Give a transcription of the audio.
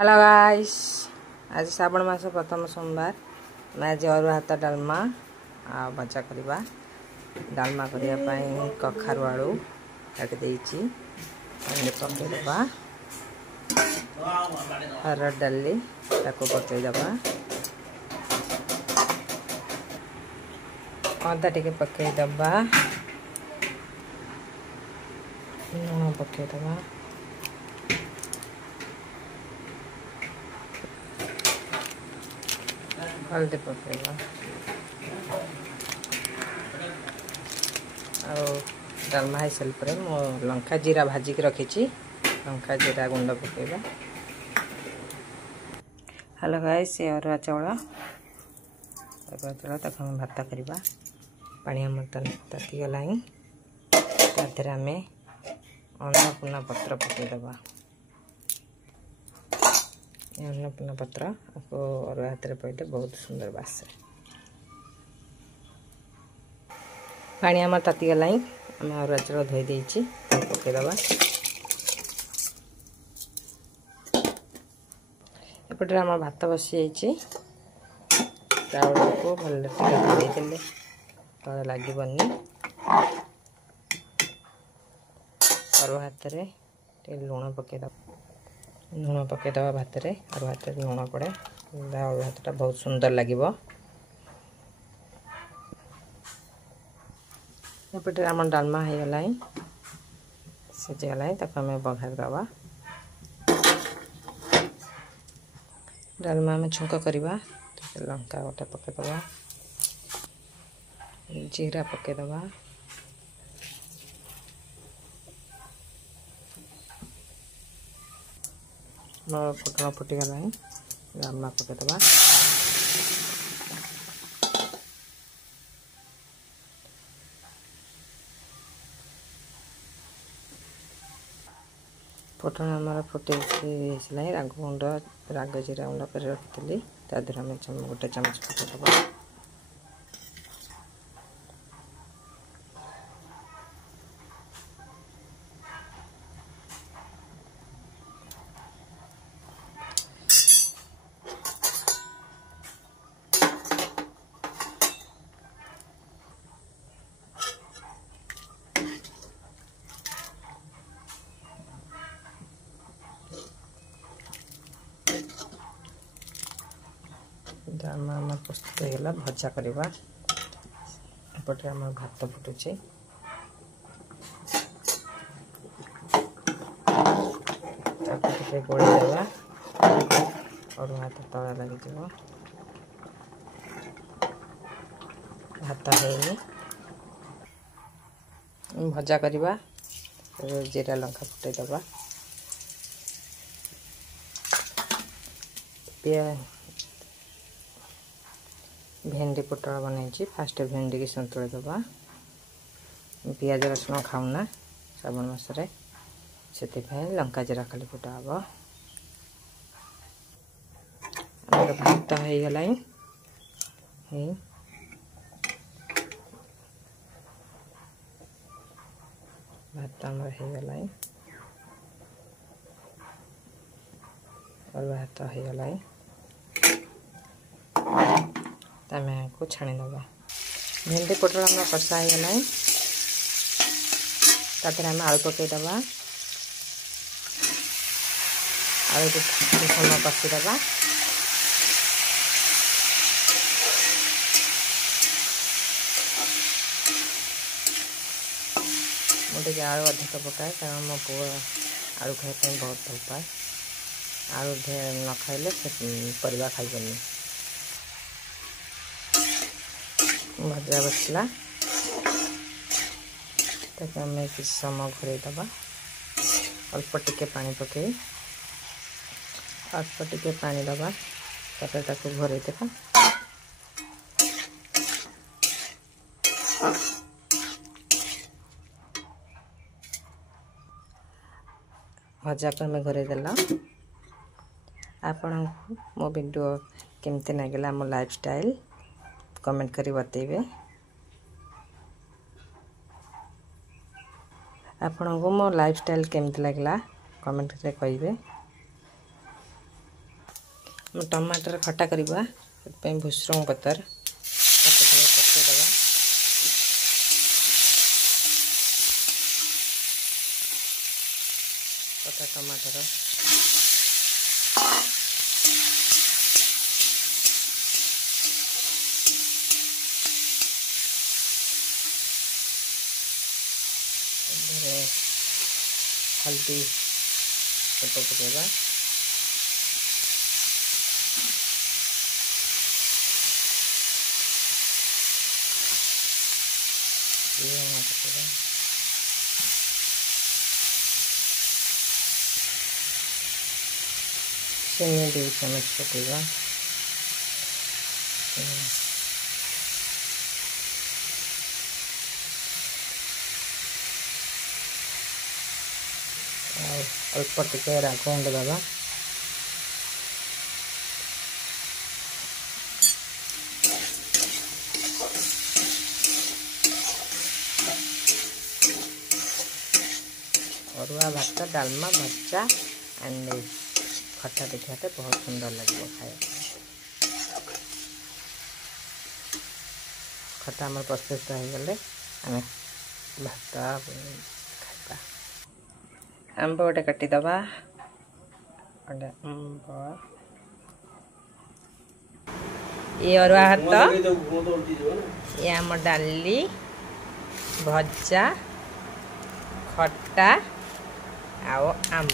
Hello guys, आज श्रावण मास प्रथम सोमवार मैं आज अरुआ भात डालमा आ भजा करवा। डालमा करने कखारु आलू काटी देइछि, पानी पकेइदबा। हरड़ डाली ताको पकेइदबा, अदा टिके पकेइदबा, लूण पकेइदबा, हल्दी पकेइबा डालमा है सारे पर मो लंका जीरा भाजिक रखी। लंका जीरा गुंड पकेइबा। हेलो गाइस, ये अरुआ चाउल तक हम भात करवा। पानी आम ताती गला ताधर आम अन्नपूर्णा पत्र पकेइदबा। अन्नपूर्णा पत्र आपको अरुआ हाथ में पड़े बहुत सुंदर बासे। पानी आम ताती गला आम अरुआ चाउल धोई देइछि पकेइदबा। एपटे आम भात बसी जाइए। चाउल को भले देदेले तले लगनी। अरुआ हाथ में लुण पकेइदबा। लुण पकेइदबा भात में। अरुआ हाथ में लुण पड़े अरुआ हाथटा बहुत सुंदर लगे। एपटे आम डालमा हो गला सीझीगला ताको आम बघार दबा। डालमा में छुंक करवा। लंका गोटे पकेइदबा, जीरा पकेइदबा, फुटण फुटीगला डालमा पकेइदबा। फुटण आम फुटे राग गुंड राग जीरा गुंड कर रखी तादेह आम गोटे चामच पकेइदबा। डालमा आम प्रस्तुत होगा भजा करवा। एपटे आम भात फुटुचे गोली देवा और भात तला लगे भात है भजा करवा। जीरा लंका फुटेदबा। भेंडी पोटल बनई फास्ट भेंडी की संतुली दबा। पियाज रसुण खाऊना श्रावण मासरे से लंका जीरा खाली फुटा हम। भात हो गला भात आमर हो गला और भात हो गला तमें को छाणी दबा। भेंडी पोटल आम कषा हो गला तापर आम आलू पकेइदबा। आलू को समय कषिदबा। मुझे आलू अधिक पकाए कारण मो पु आलू खाने बहुत भल पाए। आलू न खाइले परिवा खाइबनी। भजा बसला ताकि आम किसी समय घोरईदबा। अल्प टिके पानी पकई अल्प टिके पानी दबा तापर ताको घोरईदबा। भजा को आम घोरईदेला। आपण मो वीडियो केमती लगे मो लाइफस्टाइल कमेंट करी बतेबे। आपण को मो लाइफस्टाइल केमती लगला कमेंट रे कहिबे। टमाटर खटा करवा भूसुंग पतर पकईदे कटा टमाटर हल्दी पकईवा सेमी 2 चम्मच पकईवा अल्प टिके रागुंड दबा अरुआ भात डालमा भजा एंड खट्टा देखते बहुत सुंदर लगे खाए खट्टा आम प्रस्तुत हो गले आम भात खाइबा आंब गोटे काटिदबा गोटे आंब ये अरुआ भात ये आम डाली भजा खट्टा आओ आंब